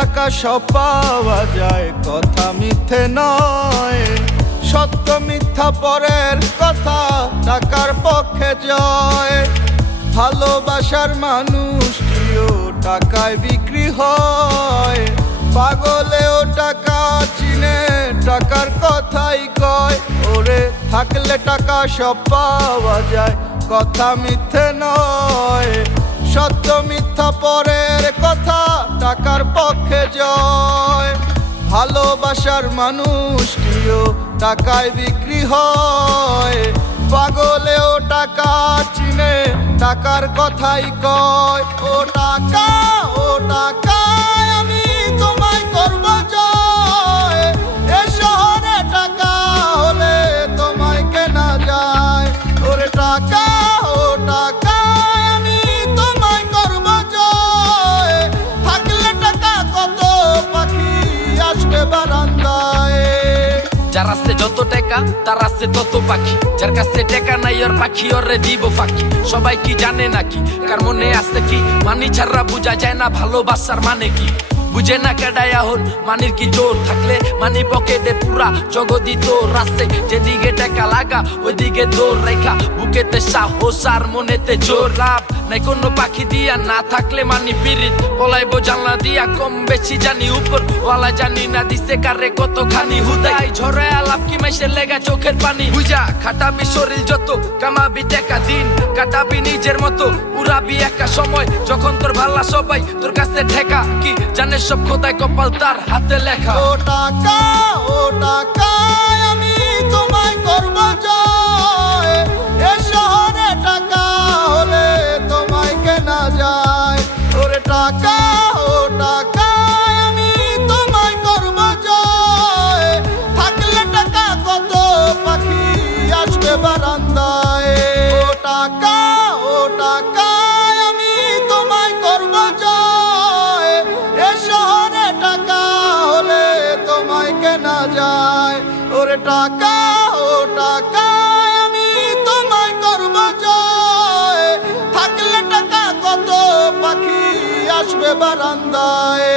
টাকা সব পাওয়া যায়, কথা মিথ্যে নয়। সত্য মিথ্যা পরের কথা, টাকার পক্ষে জয়। ভালোবাসার মানুষটিও টাকায় বিক্রি হয়। পাগলেও টাকা চিনে, টাকার কথাই কয়। ওরে থাকলে টাকা সব পাওয়া যায়, কথা মিথ্যে নয়। সত্য মিথ্যা পরের কথা, টাকার পক্ষে জয়। ভালোবাসার মানুষটিও টাকায় বিক্রি হয়। পাগলেও টাকা চিনে, টাকার কথাই কয়। ও টাকা, ও টাকা, আমি তোমায় করব জয়। এ শহরে টাকা হলে তোমায় কেনা যায়। ওরে টাকা, ও টাকা, আমি তোমায় করব জয়। থাকলে টাকা কত পাখি আসবে বারান্দায়। যার আছে যত টাকা তার আছে তত পাখি, যার কাছে টাকা নাই ওর পাখি ওরে দিব ফাঁকি। সবাই কি জানে নাকি, কার মনে আছে কি, মানি ছাড়া বোঝা যায় না ভালোবাসার মানে কি। বুঝে না কেডায় এখন মানির কি জোর, থাকলে মানি পকেটে পুরা জগদি তোর। রাস্তে যেদিকে টাকা লাগা ওইদিকে দৌড় রেখা, বুকেতে সাহস আর মনেতে জোর। লাভ নাই কোনো পাখি দিয়া, না থাকলে মানি পিরিত পলাইবো জানলা দিয়া। কম বেশি জানি উপর ওয়ালা, জানি না দিছে কারে কতখানি। হুদাই ঝরে আলাপ কি মেশে লেগা চোখের পানি। বুঝা খাটাবি শরীর যত, কামাবি টাকা দিন কাটাবি নিজের মতো। উড়াবি একা সময় যখন তোর ভালা সবাই তোর কাছে ঠেকা। কি জানে সব খোদায় কপাল তার হাতে লেখা। ও টাকা, ও টাকা, আমি তোমায় করব জয়। এ শহরে টাকা হলে তোমায় কেনা যায়। ওরে টাকা, ও টাকা, আমি তোমায় করব জয়। থাকলে টাকা কত পাখি আসবে বারান্দায়। ও টাকা, ও টাকা, আমি তোমায় করব জয়। এ শহরে টাকা হলে তোমায় কেনা যায়। ওরে টাকা, ও টাকা, আমি তোমায় করব জয়। থাকলে টাকা কত পাখি আসবে বারান্দায়।